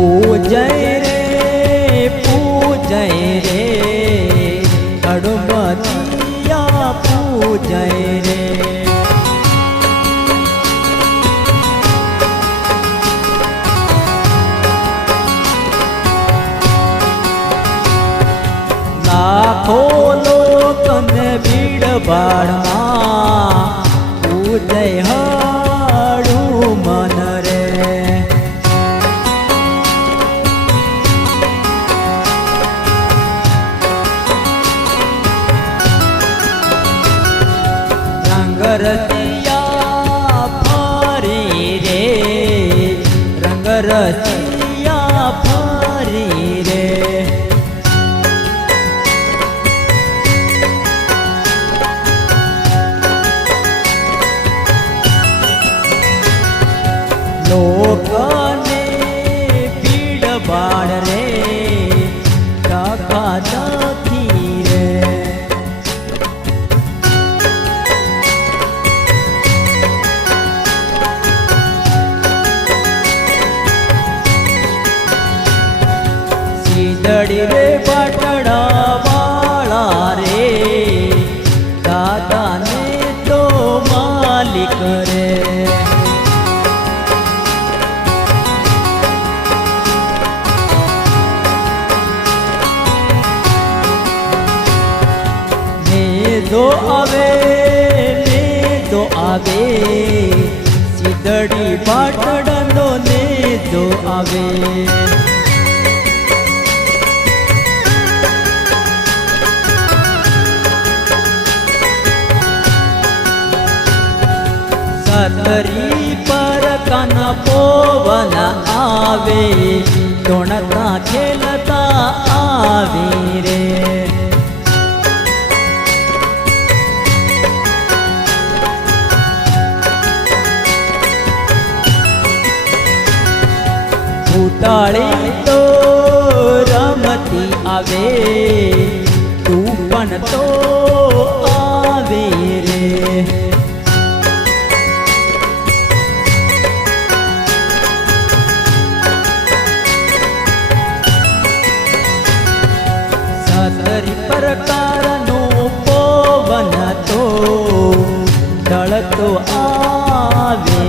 पूजय रे हनुमतिया पूजय रे। लाखों लोकने भीड़ भाड़मां पूजय हनुमन रे। रंगरसिया फरी रे रंगरसिया फरी रे। लोकने भीड़ भाड़ रे डखा डखी रे। सीधड़ी रे बटड़ा वाला रे दादा ने तो मालिक रे। दो आवे सीधड़ी पाटड़नो ने दो आवे। सतरी पर कन पोवन आवे तोणता खेलता आवे रे। भूताड़ी तो रमती आवे तूफान तो आवे रे। सतरी प्रकारनो पवन तो दळ तो आवे।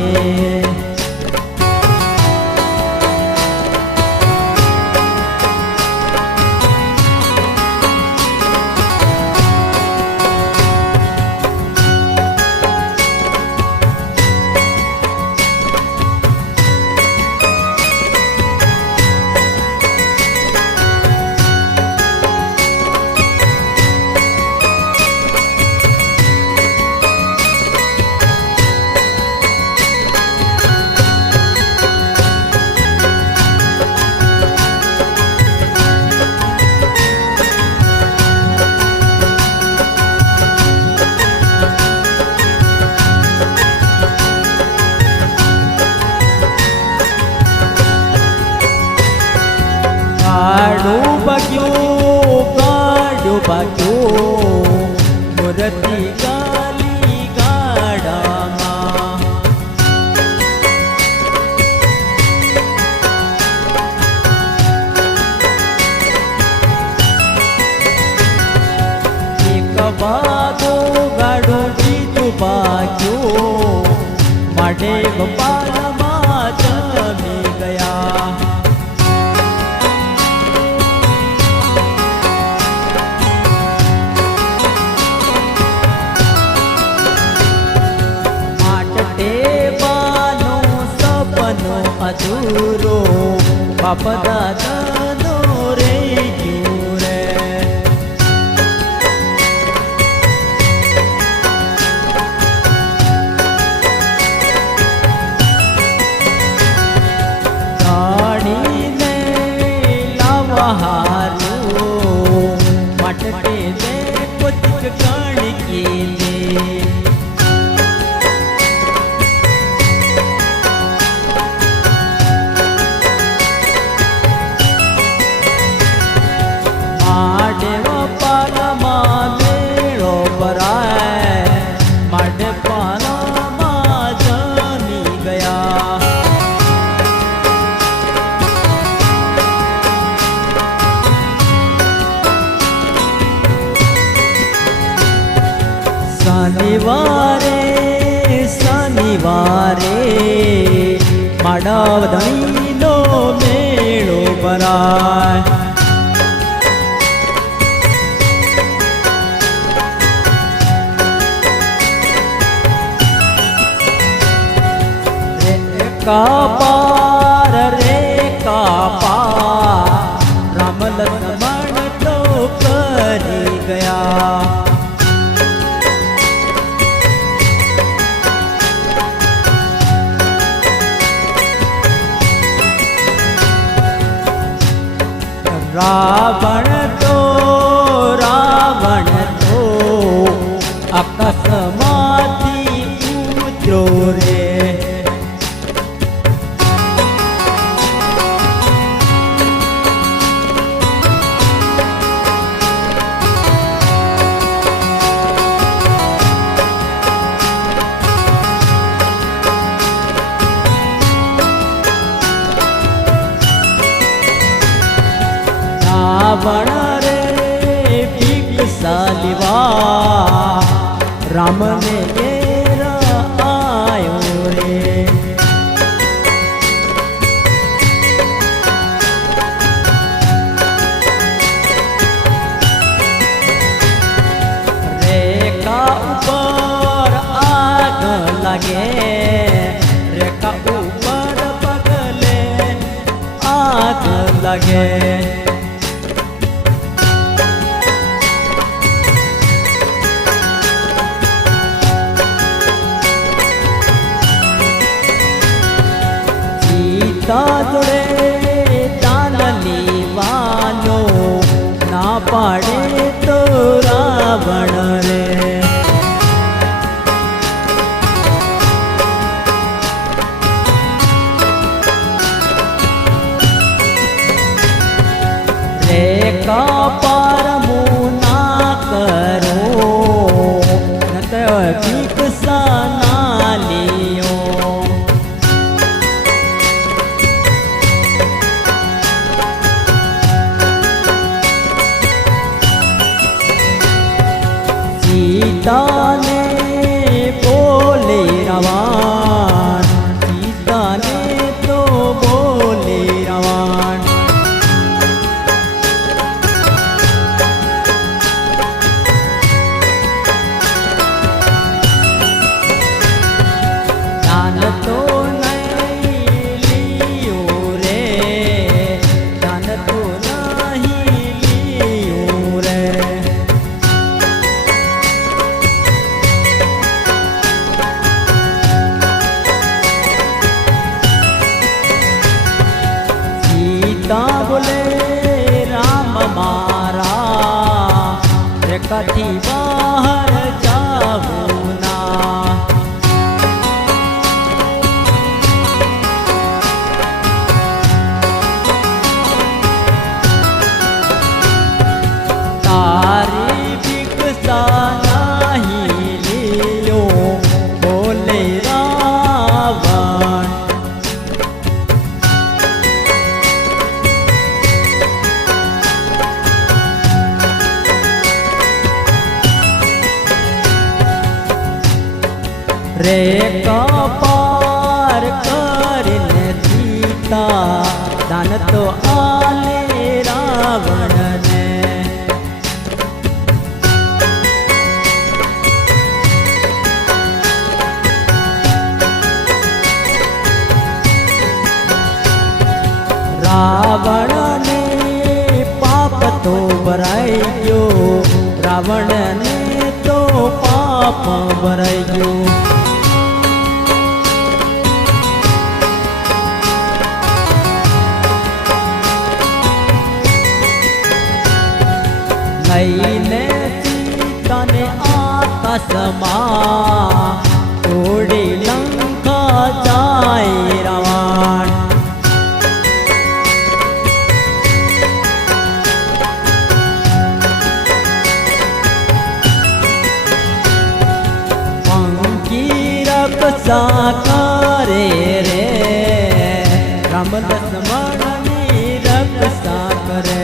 गाडू बग्यो मूर्ति गाली गाड़ामा। एक बागो गाडो बीजू बाग्यो माडे गोपालमा जमी गया। अधूरो बाप दादा नो रे क्यों रे। गाड़ी ने लावा हारो मटके दे कुछ गाड़ी के लिए। શનિવારે શનિવારે માડવ ધણીનો મેળો ભરાય કાપાર રે કાપાર રામ લક્ષ્મણ તો કરી ગયા રાવણ તો આકાશમાંથી ઉતરો રે રાવણ રે ભિક્ષા લેવા રામને ઘેર આયો રે રેખા ઉપર આગ લાગે રેખા ઉપર પગલે આગ લાગે જોડે દાન લેવાનો ના પાડે તો રાવણ રે રે કાપાર મુના કરો નત ભિક્ષા ના લિયો સીતાને બોલે રાવણ સીતાને તો બોલે રાવણ દાન તો નહીં લીયો રે દાન તો નહીં લીયો રે બોલે રામ મારા રેખાથી બહાર જાવું ના તારી ભિક્ષા નહીં લીયો બોલે રાવણ રે કપાર કરીને સીતા દાન તો આલે રાવણને રાવણને પાપ તો ભરાઈ ગયો રાવણને તો પાપ ભરાઈ ગયો લઈને સીતાને આકાશમાં ઉડી લંકા જાય રાવણ પંકી રક્ષા કરે રે રામ લક્ષ્મણની રક્ષા કરે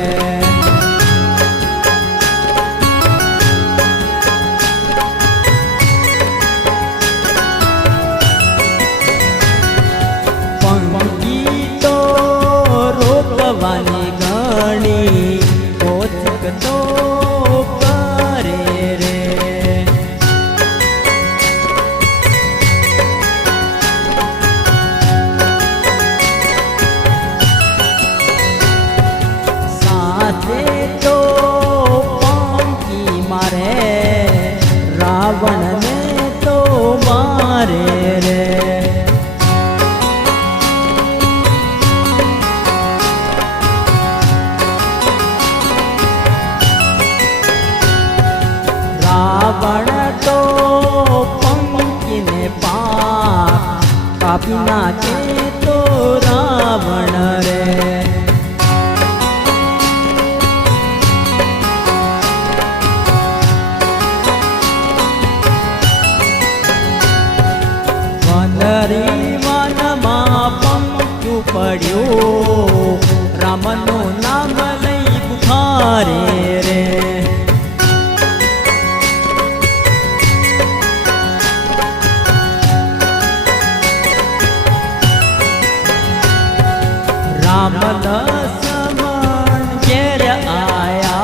रावण ने तो मारे रे। रावण तो पंखी ने पाक कापी नाखे तो रावण रे। वनरी वनमा पंखु पड्यो रामनो नाम लई बुखारे रे। राम लक्ष्मण घेर आया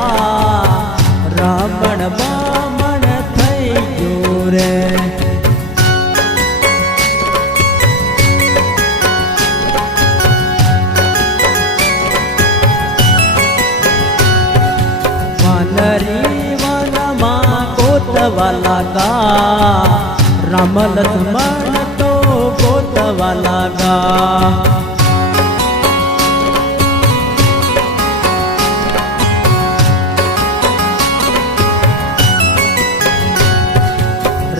रावण बामण थई गयो रे। वनरी वनमा गोतवा लगा राम लक्ष्मण तो गोतवा लगा।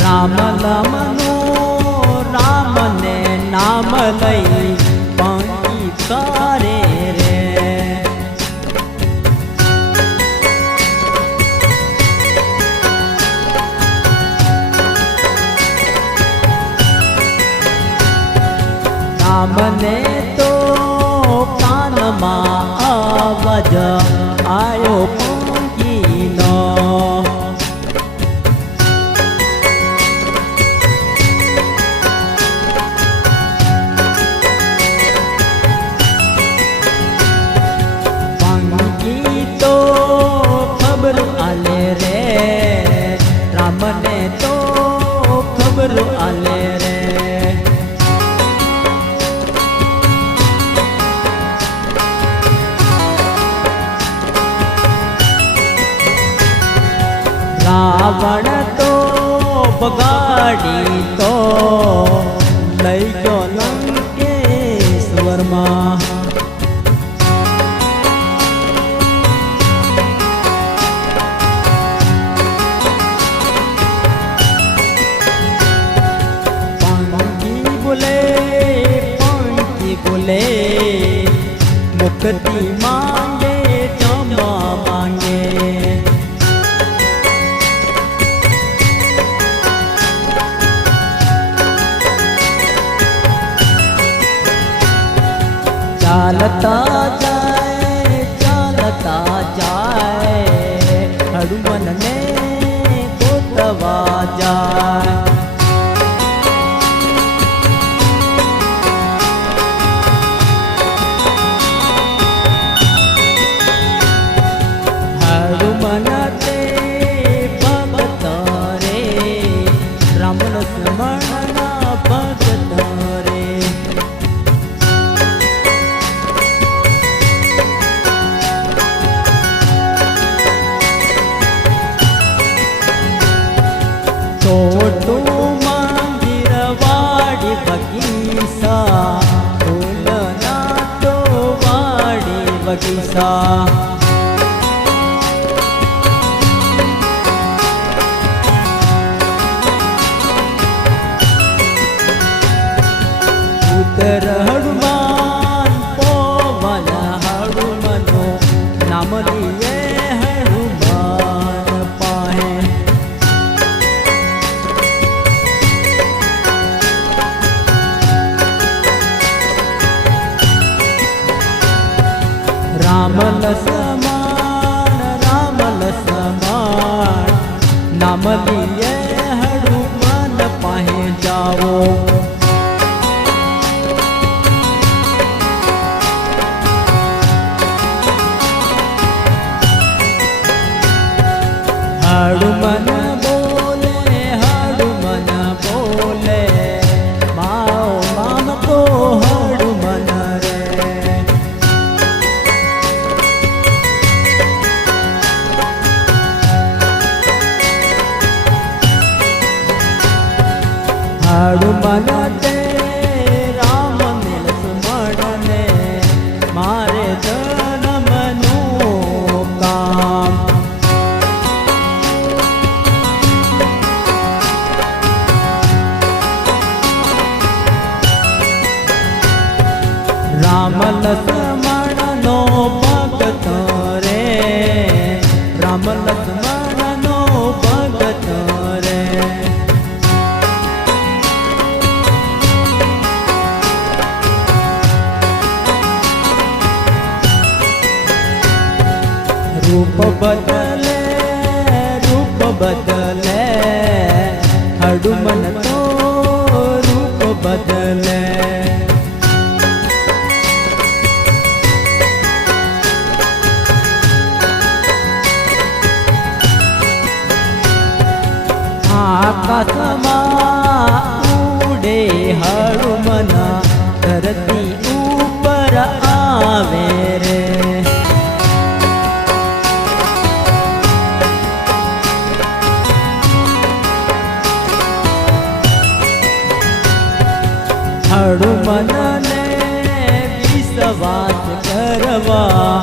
राम लमनो राम ने नाम लई पानी कारे रे। राम ने तो कान में आवाज आयो पंखी नो। खबर आले रे राम ने तो खबर आले रे। रावण तो बगाड़ी तो लई गयो लंकेश्वर में। बोले मुक्ति मांगे क्षमा मांगे। चालता जाए हनुमान ने गोतवा जाए। हनुमान ते भगत रे राम लक्ष्मण भगत रे। छोटू मंदिर वाड़ी बगीचा फूलना तो वाड़ी बगीचा। उतर हनुमान पवन हनुमनो नाम लिए हनुमान पाए। राम लक्ष्मण नाम लिए हनुमान पाए जाओ। हनुमान बोले माओ माम तो हनुमान रे। હનુમન તે રામ ને લક્ષ્મણ ને મારે જન્મનું કામ. રામ લક્ષ્મણ નો ભગત રે, રામ લક્ષ્મણ નો ભગત રે. રૂપ બદલે રૂપ બદલે હનુમન તો રૂપ બદલે. આકાશમાં ઉડે હનુમન, ધરતી ઉપર આવે રે. હનુમન ને વિશ્વાસ કરવા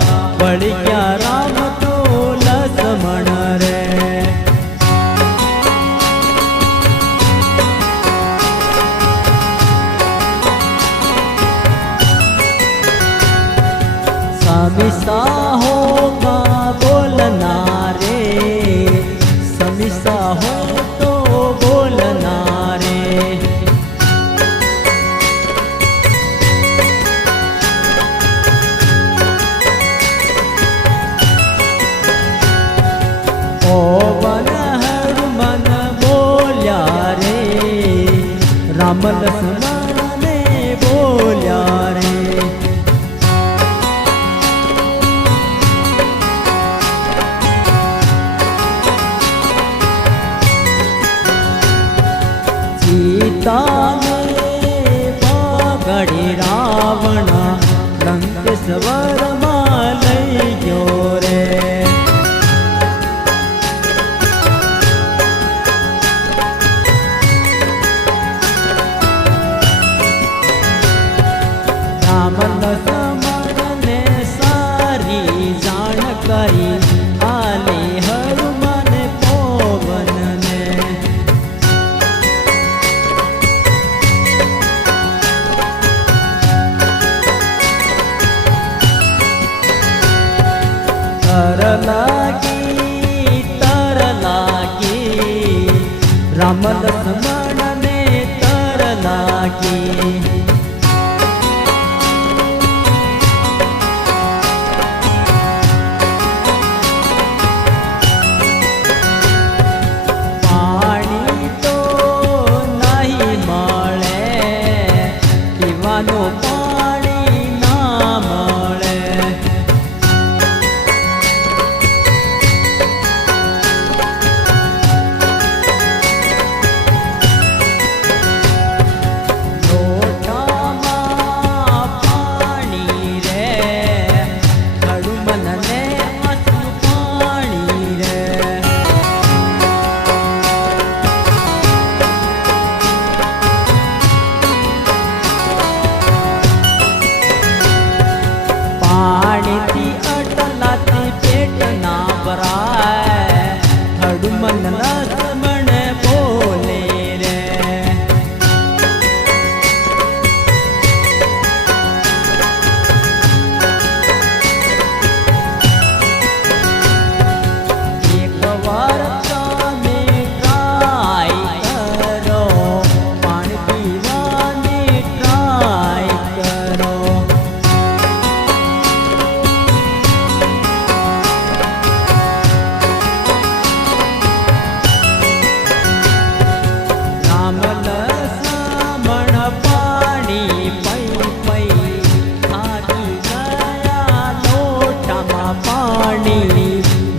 વળી ગયા રામ તો લક્ષ્મણ રે. समिसा होगा बोलना रे, समिसा हो तो बोलना रे. ओ वन हनुमन बोल्या रे, राम लक्ष्मण ने बोल्या रे. सीता ने पगड़ी रावण लंकेश्वर में लई गयो रे. राम लक्ष्मण ने सारी जानकारी आले हनुमन पवन ने. तर लागी राम लक्ष्मण ने तर लागी. पाणी तो नहीं मळे, पीवानो पाणी ना मळे. पाणीથી અટલાથી પેટ ના ભરાય, હનુમન લક્ષ્મણ બોલે રે. એક વાર તમે ટ્રાય કરો, પાણી પીવાની ટ્રાય કરો.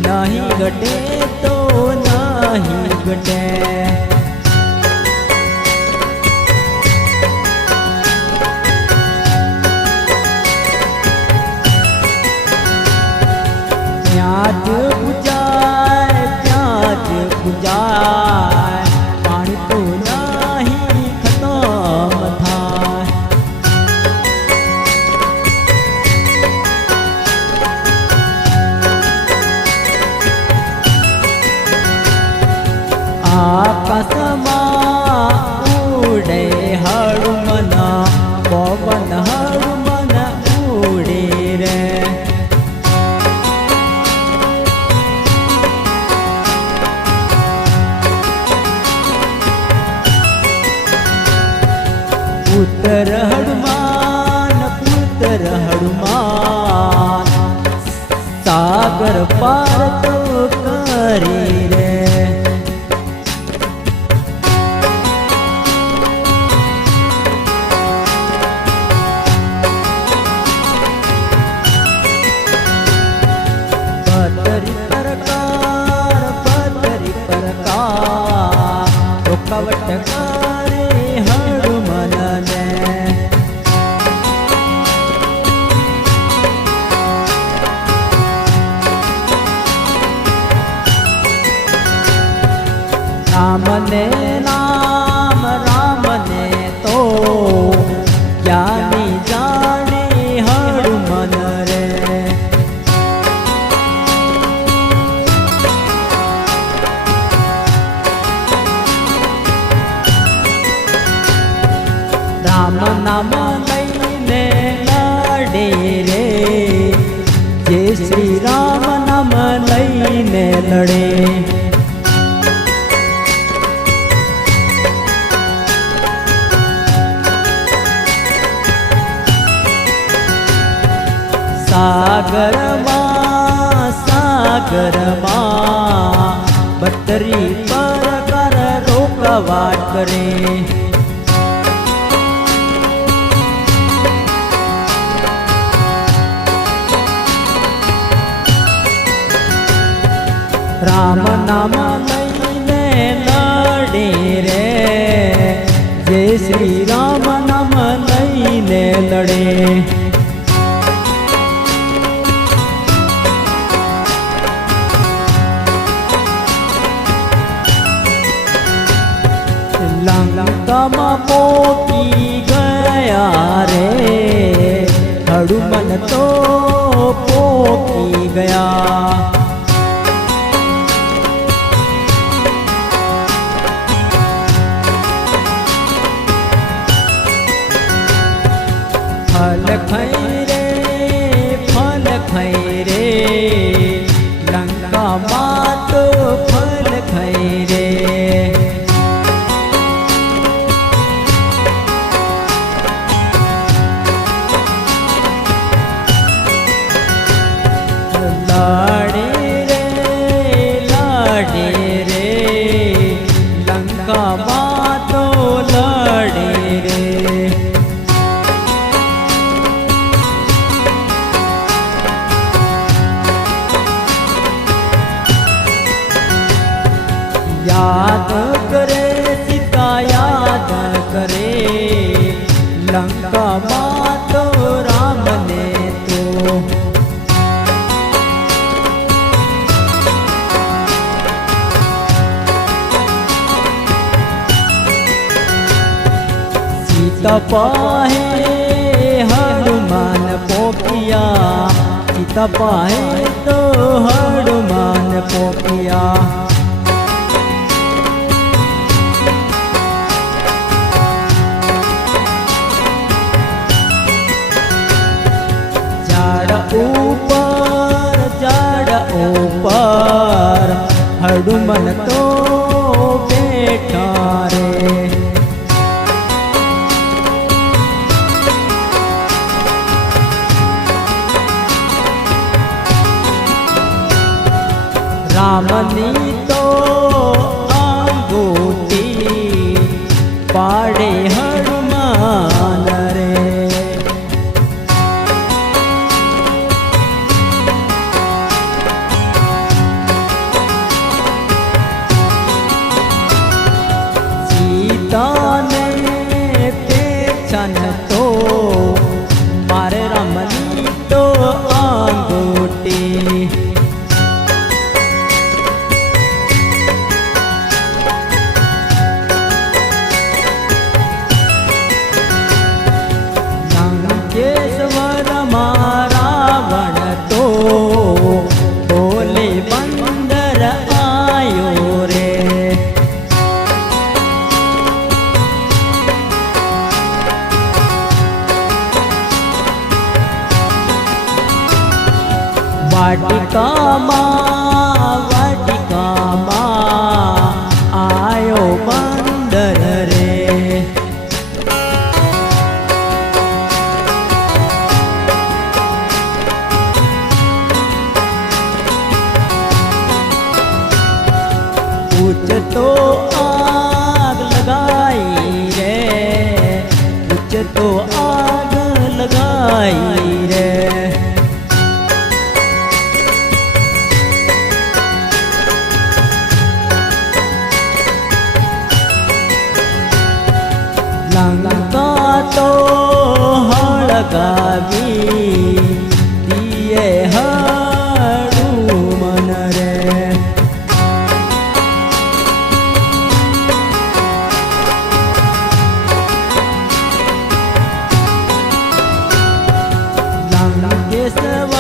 नहीं घटे तो नहीं घटे. प्याज बुझाए पानी तो नहीं માં ઉડે હનુમન પવન હનુમન ઉડે રે પુત્ર હનુમાન પુત્ર હનુમાન સાગર પાર તો કરી રે પતરી પ્રકાર તો કવટ કરે હનુમન ને રામને નામ રામને તો જ્ઞાની જાણે હનુમન રે રામ નામ લઈને લડે રે જય શ્રી રામ નામ લઈને લડે સાગરમાં બતરી પર રોકવાટ કરે રામ નામ લઈને લડે રે જય શ્રી રામ નામ લઈને લડે લંકામાં પોકી ગયા રે હનુમન તો પોકી ગયા ફલ ખાઈ રે લંકામાં તો ફલ ખાઈ રે લાડે રે લંકામાં તો લડે રે યાદ કરે સીતા યાદ કરે લંકામાં તો રામને તો તપાહે હનુમાન પોપિયા તપાહે તો હનુમાન પોપિયા ઝાડ ઉપર હનુમાન તો બેઠા રે રામની તો અંગૂઠી પાડે હનુમાન રે વાટિકામાં આયો બંદર રે. પૂછતો આગ લગાઈ રે, પૂછતો આગ લગાઈ રે. લંકા તો હળગાવી દીએ હનુમન રે. લંકેશ્વર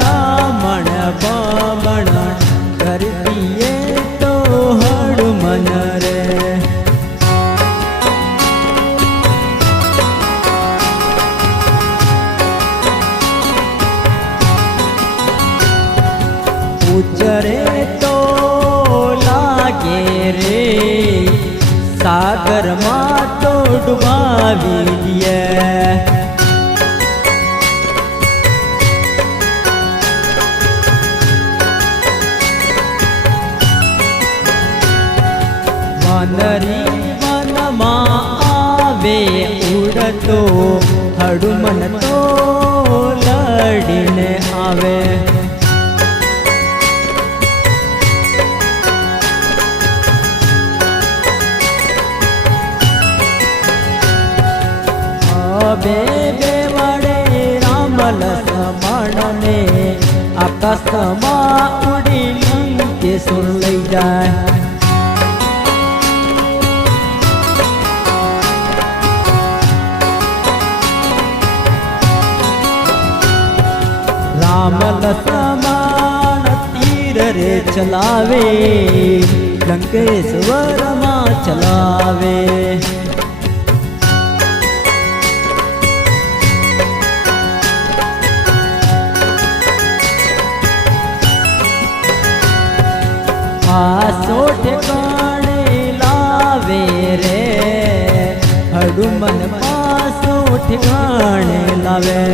રામણ બમણ કરતીએ તો હનુમન રે. ઉચરે તો લાગે રે, સાગરમાં તો ડુબાવી દે. વાનરી વનમાં આવે ઉડતો, હનુમન તો લડીને આવે. બે બે વડે રામ લક્ષ્મણ ને આકાશમાં ઉડી લંકેશ્વર લઈ જાય. રામ લક્ષ્મણ તીર રે ચલાવે, લંકેશ્વરમાં ચલાવે. પાસો ઠેકાણે લાવે રે, હનુમન પાસો ઠેકાણે લાવે.